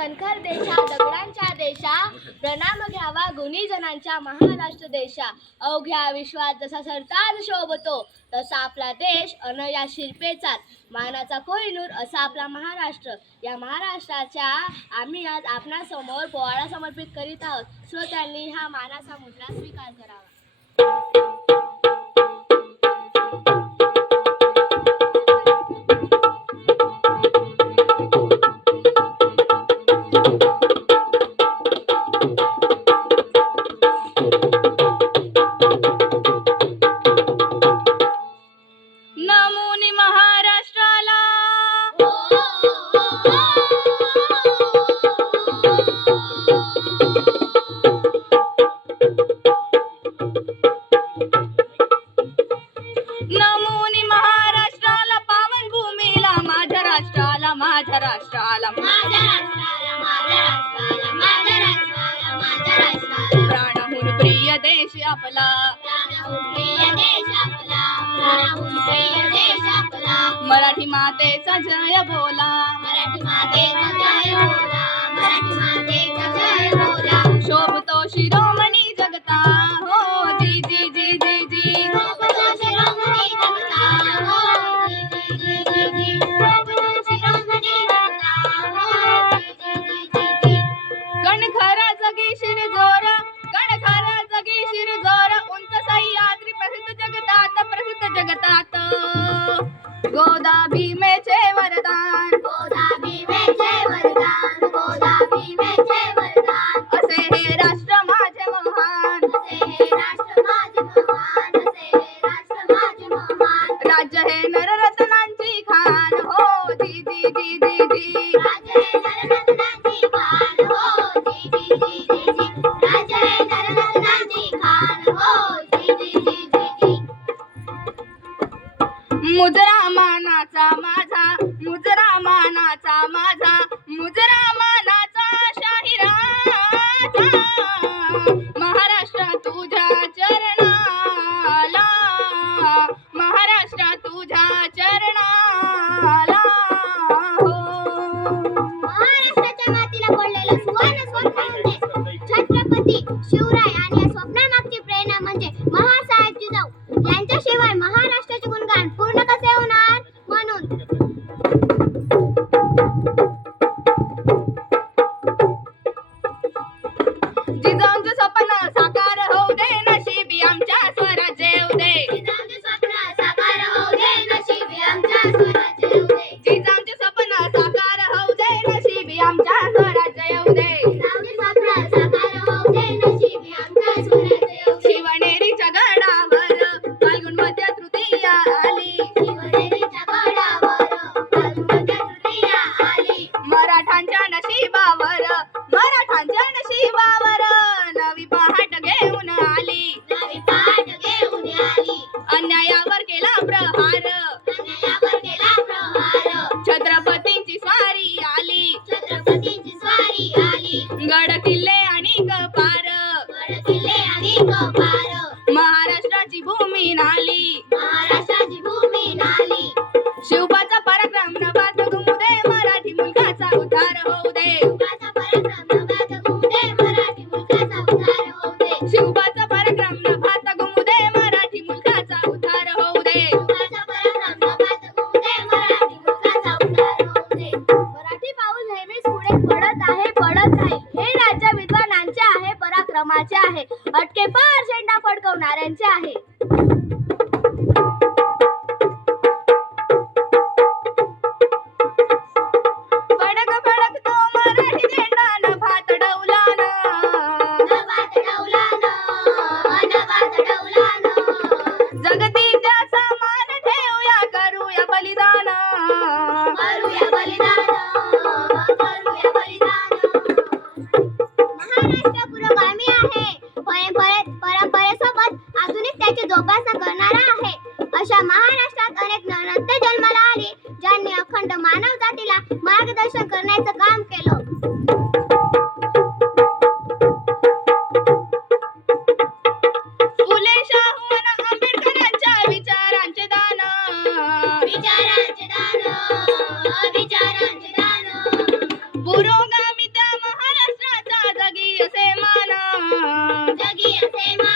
कणखर देशा दगडांच्या देशा प्रणाम घ्यावा गुणी जणांच्या महाराष्ट्र देशा. अवघ्या विश्वात जसा सरताज शोभतो तसा आपला देश अन या शिल्पेचा मानाचा कोहिनूर असा आपला महाराष्ट्र. या महाराष्ट्राच्या आम्ही आज आपणासमोर पोवाडा समर्पित करीत आहोत. सो त्यांनी हा मानाचा मुद्रा स्वीकार करावा. नमोनी महाराष्ट्राला पावन भूमीला माझ्या राष्ट्राला. माझ्या राष्ट्राला प्राणहून प्रिय देश आपला. मराठी मातेचा जय बोला. मराठी मातेचा जय बोला मराठी मातेचा जय जगतात. गोदा भीमेचे वरदान. मुजरा मानाचा माझा मुजरा मानाचा माझा मुजरा मानाचा शाहिराचा महाराष्ट्र तुझ्या चरणाला महाराष्ट्र तुझ्या चरणाला. हो महाराष्ट्राच्या मातीला पडलेला सुवर्ण स्वप्न म्हणजे छत्रपती शिवराय आणि स्वप्नामागची प्रेरणा म्हणजे महा ಮುಂಗಾಡ प्रकारांचे आहे. जगती त्याचा मान ठेवूया करूया करूया बलिदान. 鍵やせま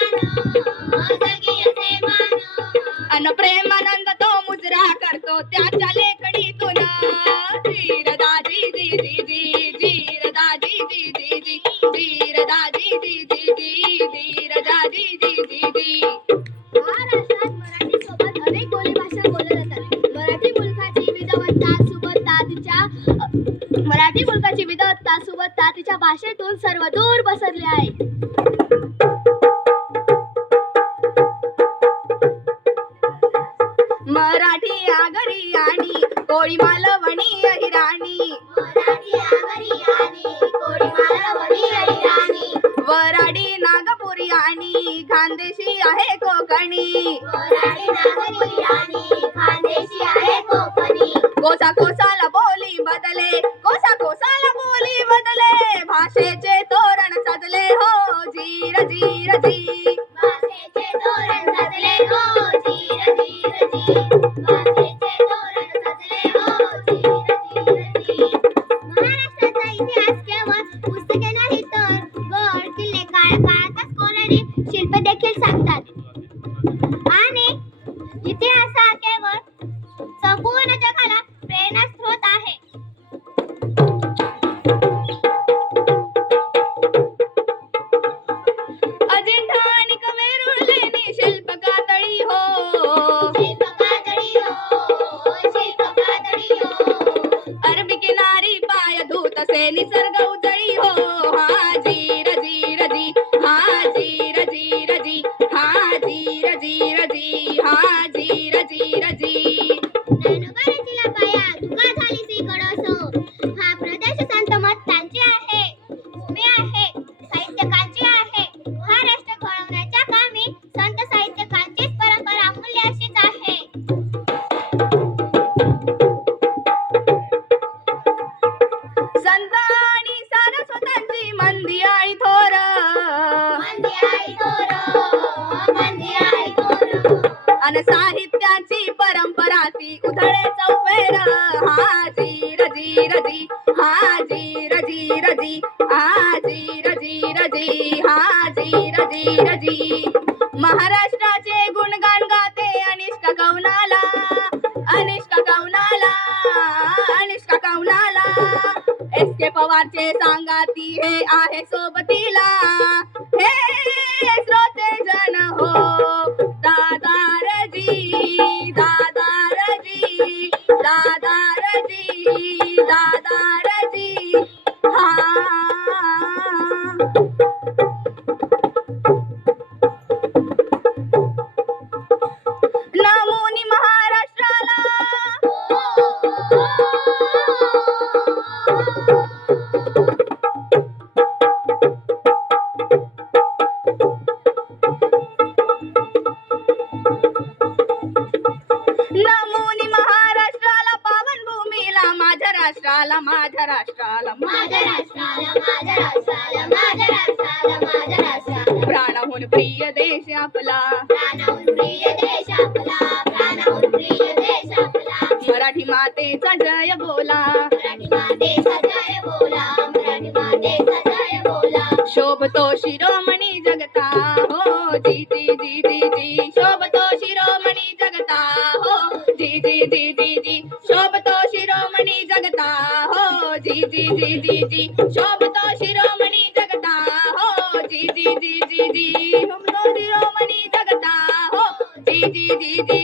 वराडी नागपुरी आणि खानदेशी आहे कोकणी. कोसा कोसाला बोली बदले कोसा कोसाला बोली बदले. भाषेचे तोरण सजले हो जीर जीर जीर. आणि इतिहास हा केवळ संपूर्ण जगाला प्रेरणा स्रोत आहे. अजिंठा आणि लेणी शिल्प कातळी हो. हो हो. अरबी किनारी पाय धूत असे निसर्ग अन साहित्याची परंपरा ती उधळे चौफेर. हाजी रजी रजी हाजी रजी रजी हाजी रजी रजी हाजी रजी रजी. महाराष्ट्राचे गुणगान गाते अनिष्का कौनाला अनिष्का कौनाला अनिष्का कौनाला. एस के पवारचे सांगाती हे आहे सोबत राष्ट्राला माझ्या राष्ट्राला माझ्या राष्ट्राला माझ्या राष्ट्राला माझ्या राष्ट्राला माझ्या राष्ट्राला. प्राणहून प्रिय देश आपला. प्राणाहून प्रिय देश आपला प्राणाहून प्रिय देश आपला. मराठी मातेचा जय बोला. मराठी मातेचा जय बोला मराठी मातेचा जय बोला. शोभतो शिरोमणी जगता हो जी जी जी जी जी. शोभतो शिरोमणी जगता हो जी जी जी जी जी. शोभतो शिरोमणी जगता हो जी जी जी जी जी। शोभतो शिरोमणी जगता हो जी जी जी जी जी। शोभतो शिरोमणी जगता हो जी जी जी जी।